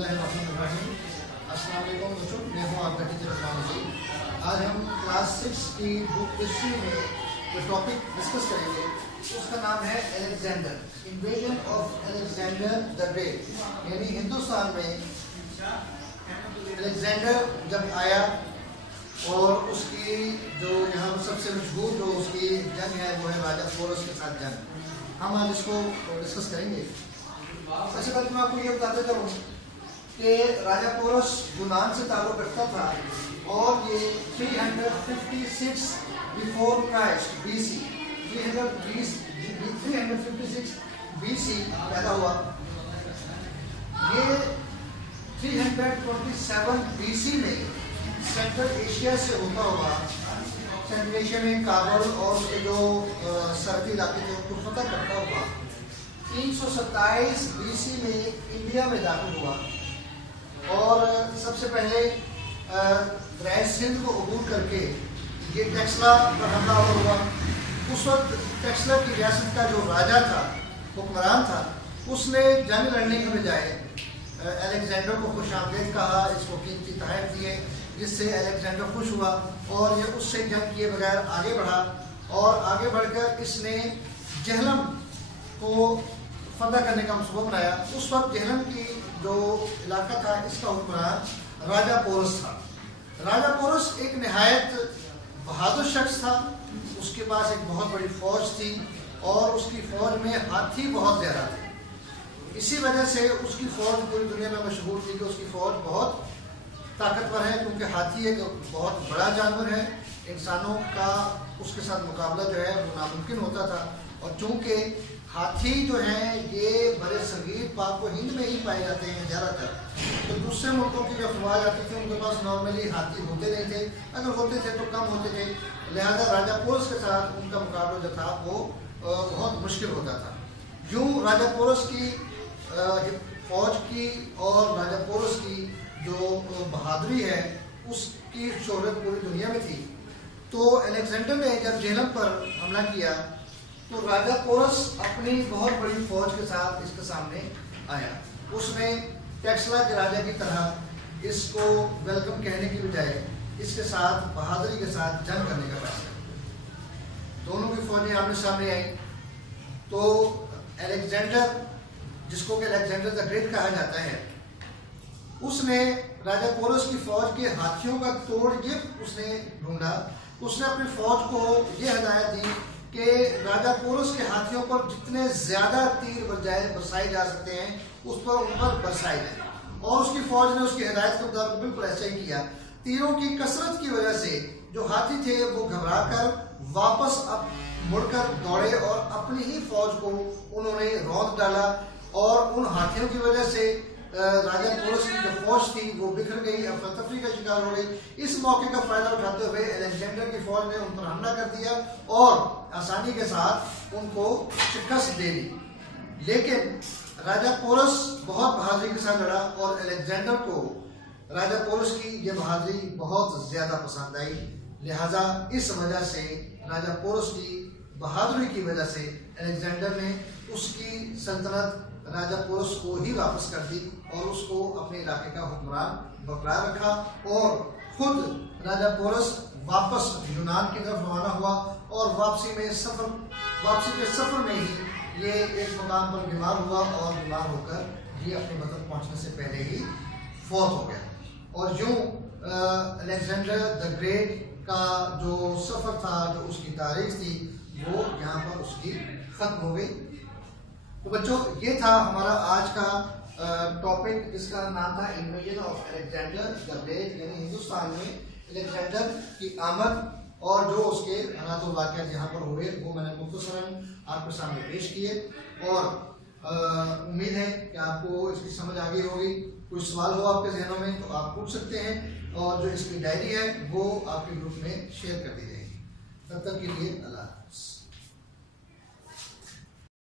बिस्मिल्लाहिर्रहमानिर्रहीम। अस्सलाम वालेकुम बच्चों, मैं हूँ आपका टीचर इस्लाम जी। आज हम क्लास 6 की बुक हिस्ट्री में जो टॉपिक डिस्कस करेंगे उसका नाम है Alexander, invasion of Alexander the great. यानी हिंदुस्तान में अलेक्जेंडर जब आया और उसकी जो यहाँ सबसे मशहूर जो उसकी जंग है वो है राजा पोरस के साथ जंग। हम आज इसको डिस्कस करेंगे। सबसे पहले मैं आपको ये बताते चलूँ कि राजा पोरस यूनान से ताल्लुक रखता था और ये 356 बिफोर क्राइस्ट BC 356 BC पैदा हुआ। ये 327 BC में सेंट्रल एशिया से होता हुआ सेंट्रल एशिया में काबुल और उसके जो सरहदी इलाके थे उनको फतह करता हुआ 327 BC में इंडिया में दाखिल हुआ और सबसे पहले दरिया सिंध को अबूर करके ये टेक्सला पर हमला हुआ। उस वक्त टेक्सला की रियासत का जो राजा था, हुक्मरान था, उसने जंग लड़ने के बजाय अलेक्जेंडर को खुशामदीद कहा, इसको कीमती तहफ़ दिए, जिससे अलेक्जेंडर खुश हुआ और ये उससे जंग किए बगैर आगे बढ़ा और आगे बढ़कर इसने जहलम को फतह करने का मंसूबा बनाया। उस वक्त जहलम की जो इलाका था इसका हुक्मरान राजा पोरस था। राजा पोरस एक निहायत बहादुर शख्स था। उसके पास एक बहुत बड़ी फौज थी और उसकी फौज में हाथी बहुत ज़्यादा थे। इसी वजह से उसकी फौज पूरी दुनिया में मशहूर थी कि उसकी फौज बहुत ताकतवर है, क्योंकि हाथी एक बहुत बड़ा जानवर है। इंसानों का उसके साथ मुकाबला जो है वो नामुमकिन होता था। और चूँकि हाथी जो हैं ये बड़े सगीर पाक व हिंद में ही पाए जाते हैं ज़्यादातर, तो दूसरे मुल्कों की जो अफवाज आती थी उनके पास नॉर्मली हाथी होते नहीं थे, अगर होते थे तो कम होते थे। लिहाजा राजा पोरस के साथ उनका मुकाबला जो था वो बहुत मुश्किल होता था। यूँ राजा पोरस की फौज की और राजा पोरस की जो बहादुरी है उसकी शोहरत पूरी दुनिया में थी। तो अलेक्जेंडर ने जब जेहलम पर हमला किया तो राजा पोरस अपनी बहुत बड़ी फौज के साथ इसके सामने आया। उसने टेक्सला के राजा की तरह इसको वेलकम कहने की बजाय इसके साथ बहादुरी के साथ जंग करने का फैसला किया। दोनों की फौजें आमने सामने आई तो अलेक्जेंडर, जिसको कि अलेक्जेंडर द ग्रेट कहा जाता है, उसने राजा पोरस की फौज के हाथियों का तोड़ ये उसने ढूंढा। उसने अपनी फौज को ये हिदायत दी कि राजा पोरस के हाथियों पर जितने ज़्यादा तीर बरसाए जा सकते हैं उस पर बरसाए जाए। और उसकी फौज ने उसकी हिदायत के मुताबिक बिल्कुल ऐसा ही किया। तीरों की कसरत की वजह से जो हाथी थे वो घबराकर वापस मुड़कर दौड़े और अपनी ही फौज को उन्होंने रौंद डाला और उन हाथियों की वजह से राजा पोरस की जो फौज थी वो बिखर गई, अफरा तफरी का शिकार हो गई। इस मौके का फायदा उठाते हुए अलेक्जेंडर की फौज ने उन पर हमला कर दिया और आसानी के साथ उनको शिकस्त दे दी। लेकिन राजा पोरस बहुत बहादुरी के साथ लड़ा और अलेक्जेंडर को राजा पोरस की यह बहादुरी बहुत ज़्यादा पसंद आई। लिहाजा इस वजह से राजा पोरस की बहादुरी की वजह से अलेक्जेंडर ने उसकी सल्तनत राजा पोरस को ही वापस कर दी और उसको अपने इलाके का हुक्मरान बरकरार रखा और खुद राजा पोरस वापस यूनान की तरफ रवाना हुआ और वापसी के सफ़र में ही ये एक मुकाम पर बीमार हुआ और बीमार होकर ये अपने वतन पहुंचने से पहले ही फौत हो गया। और यूँ अलेक्जेंडर द ग्रेट का जो सफ़र था, जो उसकी तारीख थी, वो यहाँ पर उसकी ख़त्म हो गई। तो बच्चों, ये था हमारा आज का टॉपिक, जिसका नाम था invasion of Alexander the great, यानी हिंदुस्तान में अलेक्जेंडर की आमद और जो उसके हालात और वाक़यात यहाँ पर हुए वो मैंने मुख्तसरन आपके सामने पेश किए। और उम्मीद है कि आपको इसकी समझ आ गई होगी। कोई सवाल हो आपके जहनों में तो आप पूछ सकते हैं और जो इसकी डायरी है वो आपके ग्रुप में शेयर कर दी जाएगी। तब तक के लिए अल्लाह हाफ़िज़।